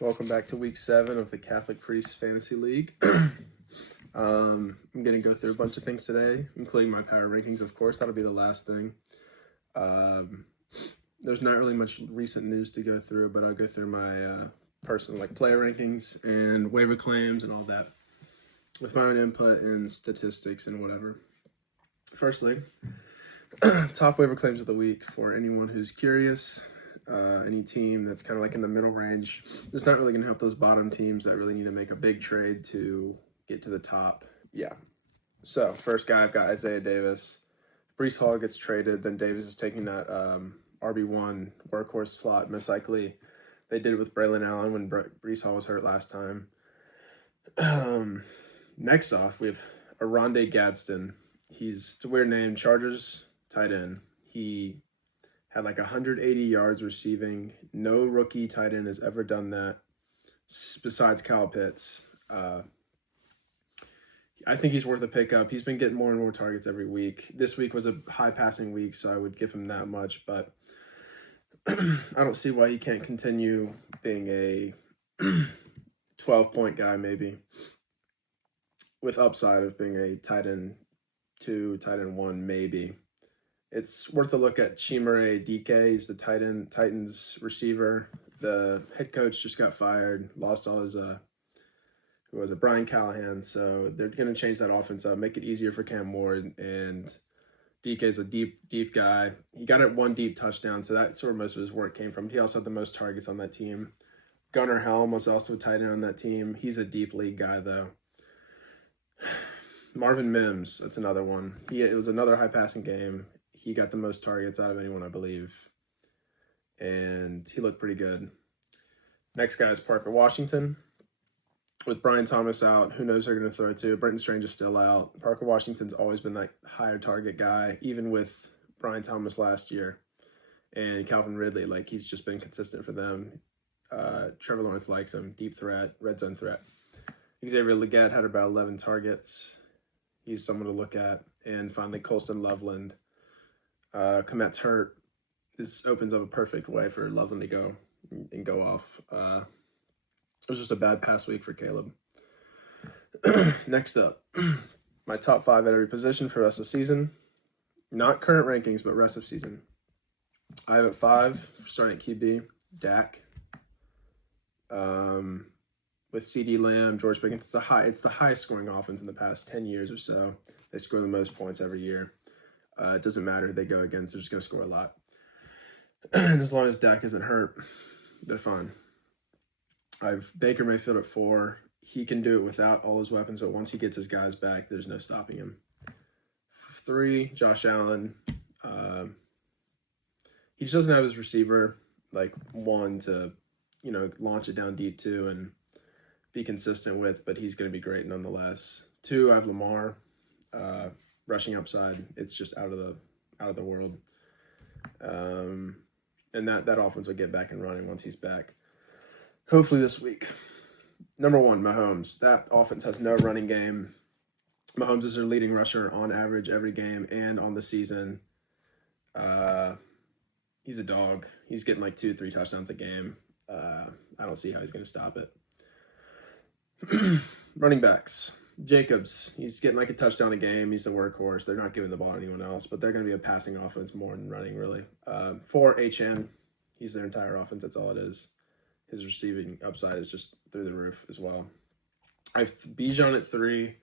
Welcome back to week 7 of the Catholic Priests Fantasy League. I'm going to go through a bunch of things today, including my power rankings, of course. That'll be the last thing. There's not really much recent news to go through, but I'll go through my personal player rankings and waiver claims and all that with my own input and statistics and whatever. Firstly, top waiver claims of the week for anyone who's curious. Any team that's kind of in the middle range. It's not really going to help those bottom teams that really need to make a big trade to get to the top. Yeah. So first guy, I've got Isaiah Davis. Breece Hall gets traded, then Davis is taking that RB1 workhorse slot, most likely. They did it with Braylon Allen when Breece Hall was hurt last time. Next off, we have Oronde Gadsden. It's a weird name, Chargers tight end. He had 180 yards receiving. No rookie tight end has ever done that besides Kyle Pitts. I think he's worth a pickup. He's been getting more and more targets every week. This week was a high passing week, so I would give him that much, but I don't see why he can't continue being a 12-point guy maybe with upside of being a tight end 2, tight end 1 maybe. It's worth a look at Chimere Dike. He's the Titans receiver. The head coach just got fired, lost all his, Brian Callahan. So they're going to change that offense up, make it easier for Cam Ward. And Dike is a deep guy. He got it 1 deep touchdown, so that's where most of his work came from. He also had the most targets on that team. Gunnar Helm was also a tight end on that team. He's a deep league guy, though. Marvin Mims, that's another one. It was another high-passing game. He got the most targets out of anyone, I believe, and he looked pretty good. Next guy is Parker Washington. With Brian Thomas out, who knows who they're going to throw to? Brenton Strange is still out. Parker Washington's always been that higher target guy, even with Brian Thomas last year. And Calvin Ridley, he's just been consistent for them. Trevor Lawrence likes him. Deep threat, red zone threat. Xavier Legette had about 11 targets. He's someone to look at. And finally, Colston Loveland. Komet's hurt. This opens up a perfect way for Loveland to go off. It was just a bad past week for Caleb. Next up, my top 5 at every position for the rest of the season. Not current rankings, but rest of season. I have at 5, starting at QB, Dak. With CD Lamb, George Pickens, it's the highest scoring offense in the past 10 years or so. They score the most points every year. It doesn't matter who they go against. They're just going to score a lot. And as long as Dak isn't hurt, they're fine. I have Baker Mayfield at 4. He can do it without all his weapons, but once he gets his guys back, there's no stopping him. 3, Josh Allen. He just doesn't have his receiver, one to, launch it down deep to and be consistent with, but he's going to be great nonetheless. 2, I have Lamar. Rushing upside, it's just out of the world. And that offense will get back and running once he's back. Hopefully this week. Number 1, Mahomes. That offense has no running game. Mahomes is their leading rusher on average every game and on the season. He's a dog. He's getting 2-3 touchdowns a game. I don't see how he's going to stop it. Running backs. Jacobs, he's getting a touchdown a game. He's the workhorse. They're not giving the ball to anyone else, but they're going to be a passing offense more than running, really. 4, HN, he's their entire offense. That's all it is. His receiving upside is just through the roof as well. I have Bijan at 3.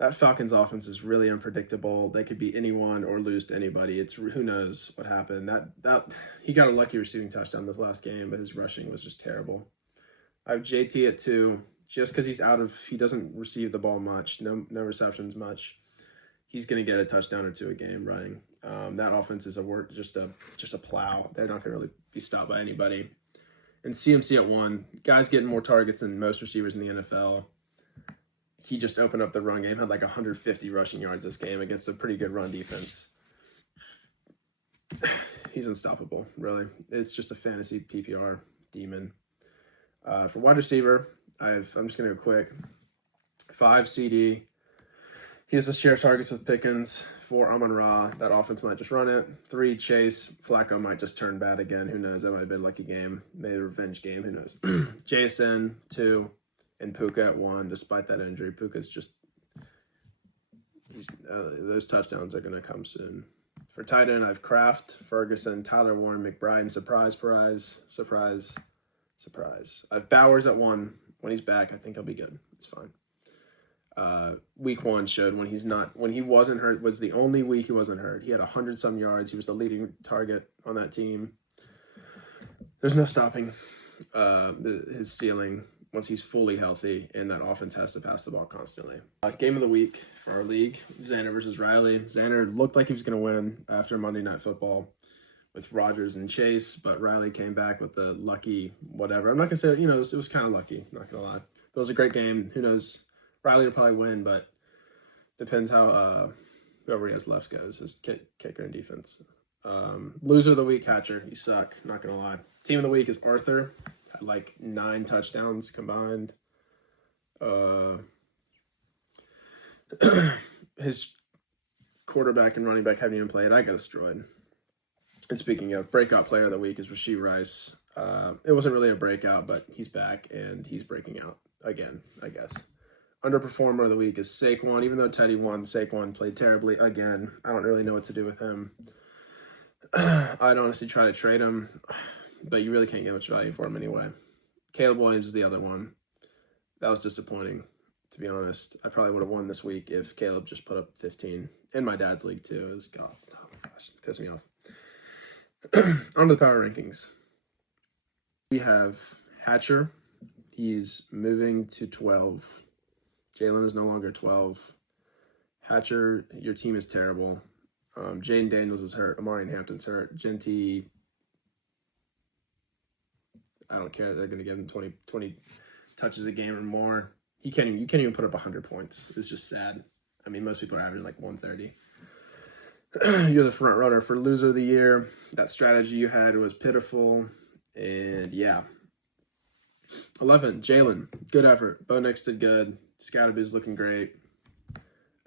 That Falcons offense is really unpredictable. They could beat anyone or lose to anybody. Who knows what happened. That he got a lucky receiving touchdown this last game, but his rushing was just terrible. I have JT at 2. Just because he doesn't receive the ball much, no receptions much. He's going to get a touchdown or 2 a game running. That offense is just a plow. They're not going to really be stopped by anybody. And CMC at 1, guys getting more targets than most receivers in the NFL. He just opened up the run game, had 150 rushing yards this game against a pretty good run defense. He's unstoppable, really. It's just a fantasy PPR demon. For wide receiver, I'm just going to go quick. 5, CD. He has to share targets with Pickens. 4, Amon-Ra. That offense might just run it. 3, Chase. Flacco might just turn bad again. Who knows? That might have been a lucky game. Maybe a revenge game. Who knows? Jason, 2, and Puka at 1. Despite that injury, Puka's just those touchdowns are going to come soon. For tight end, I have Kraft, Ferguson, Tyler Warren, McBride, surprise. I have Bowers at 1. When he's back, I think he'll be good. It's fine. Week 1 showed when he wasn't hurt, was the only week he wasn't hurt. He had 100-some yards. He was the leading target on that team. There's no stopping his ceiling once he's fully healthy, and that offense has to pass the ball constantly. Game of the week for our league, Xander versus Riley. Xander looked like he was going to win after Monday Night Football with Rodgers and Chase, but Riley came back with the lucky whatever. I'm not going to say, it was kind of lucky, not going to lie. But it was a great game. Who knows? Riley will probably win, but depends how whoever he has left goes, his kicker and defense. Loser of the week, Hatcher. You suck, not going to lie. Team of the week is Arthur. Had like 9 touchdowns combined. His quarterback and running back haven't even played. I got destroyed. And speaking of, breakout player of the week is Rashee Rice. It wasn't really a breakout, but he's back and he's breaking out again, I guess. Underperformer of the week is Saquon. Even though Teddy won, Saquon played terribly again. I don't really know what to do with him. I'd honestly try to trade him, but you really can't get much value for him anyway. Caleb Williams is the other one. That was disappointing, to be honest. I probably would have won this week if Caleb just put up 15. In my dad's league, too. It was, oh my gosh, it pissed me off. On to the power rankings. We have Hatcher. He's moving to 12. Jalen is no longer 12. Hatcher, your team is terrible. Jaden Daniels is hurt. Amari Hampton's hurt. Genty, I don't care. They're going to give him 20 touches a game or more. You can't even put up 100 points. It's just sad. I mean, most people are averaging like 130. You're the front runner for loser of the year. That strategy you had was pitiful. And yeah. 11, Jalen. Good effort. Bo Nix did good. Scatterby's looking great.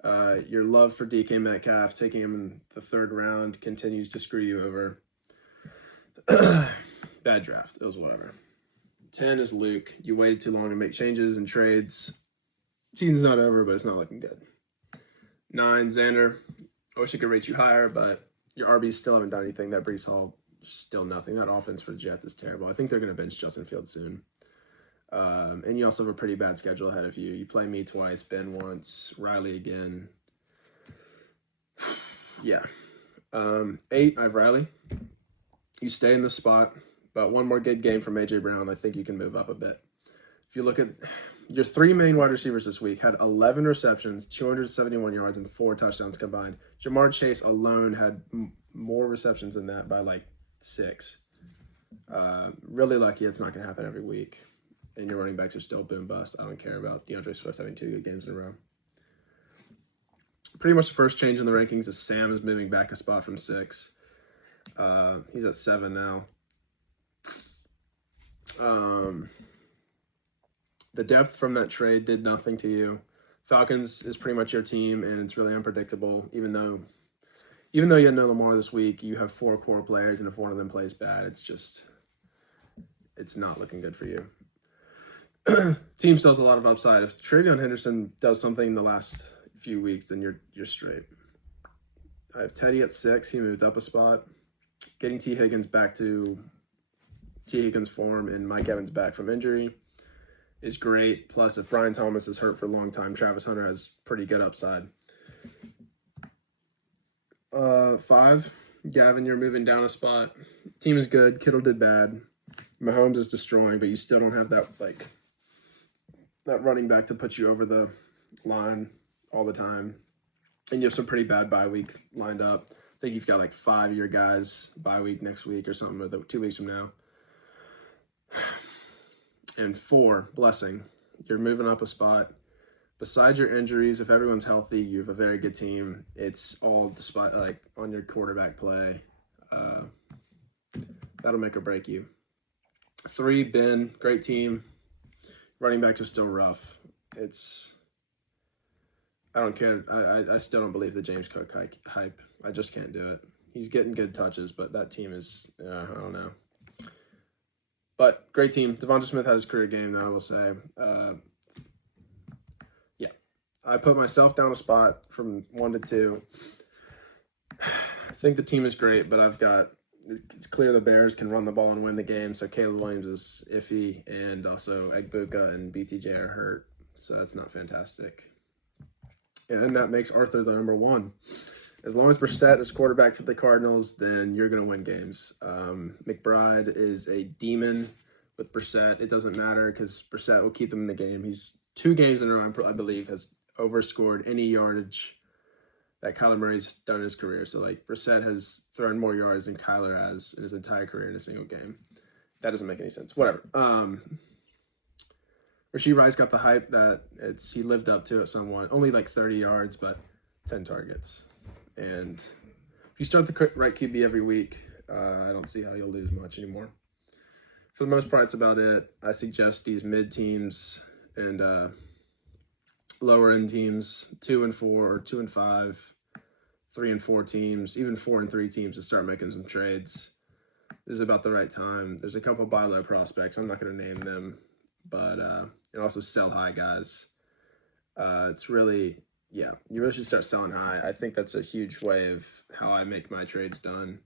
Your love for DK Metcalf, taking him in the 3rd round, continues to screw you over. Bad draft. It was whatever. 10 is Luke. You waited too long to make changes and trades. Season's not over, but it's not looking good. 9, Xander. I wish I could rate you higher, but your RBs still haven't done anything. That Breece Hall, still nothing. That offense for the Jets is terrible. I think they're going to bench Justin Fields soon. And you also have a pretty bad schedule ahead of you. You play me twice, Ben once, Riley again. Yeah. 8, I have Riley. You stay in this spot. But one more good game from A.J. Brown, I think you can move up a bit. If you look at your 3 main wide receivers this week, had 11 receptions, 271 yards, and 4 touchdowns combined. Jamar Chase alone had more receptions than that by like 6. Really lucky it's not going to happen every week. And your running backs are still boom bust. I don't care about DeAndre Swift having 2 good games in a row. Pretty much the first change in the rankings is Sam is moving back a spot from 6. He's at 7 now. The depth from that trade did nothing to you. Falcons is pretty much your team, and it's really unpredictable. Even though you had no Lamar this week, you have 4 core players, and if one of them plays bad, it's not looking good for you. Team still has a lot of upside. If Travion Henderson does something in the last few weeks, then you're straight. I have Teddy at 6. He moved up a spot. Getting T. Higgins back to T. Higgins form and Mike Evans back from injury is great. Plus, if Brian Thomas is hurt for a long time, Travis Hunter has pretty good upside. 5, Gavin, you're moving down a spot. Team is good. Kittle did bad. Mahomes is destroying, but you still don't have that running back to put you over the line all the time. And you have some pretty bad bye week lined up. I think you've got like 5 of your guys bye week next week or something, or 2 weeks from now. And 4, Blessing. You're moving up a spot. Besides your injuries, if everyone's healthy, you have a very good team. It's all despite on your quarterback play. That'll make or break you. 3, Ben, great team. Running backs are still rough. I don't care. I still don't believe the James Cook hype. I just can't do it. He's getting good touches, but that team is, I don't know. But great team. Devonta Smith had his career game, though, I will say. Yeah. I put myself down a spot from 1 to 2. I think the team is great, but it's clear the Bears can run the ball and win the game, so Caleb Williams is iffy, and also Egbuka and BTJ are hurt, so that's not fantastic. And that makes Arthur the number 1. As long as Brissett is quarterback for the Cardinals, then you're going to win games. McBride is a demon with Brissett. It doesn't matter because Brissett will keep them in the game. He's 2 games in a row, I believe, has overscored any yardage that Kyler Murray's done in his career. So, like, Brissett has thrown more yards than Kyler has in his entire career in a single game. That doesn't make any sense. Whatever. Rashee Rice got the hype that he lived up to it somewhat. Only like 30 yards, but 10 targets. And if you start the right QB every week, I don't see how you'll lose much anymore. For the most part, that's about it. I suggest these mid teams and lower end teams, 2 and 4 or 2 and 5, 3 and 4 teams, even 4 and 3 teams to start making some trades. This is about the right time. There's a couple buy low prospects. I'm not going to name them, but and also sell high guys. It's really, yeah, you really should start selling high. I think that's a huge way of how I make my trades done.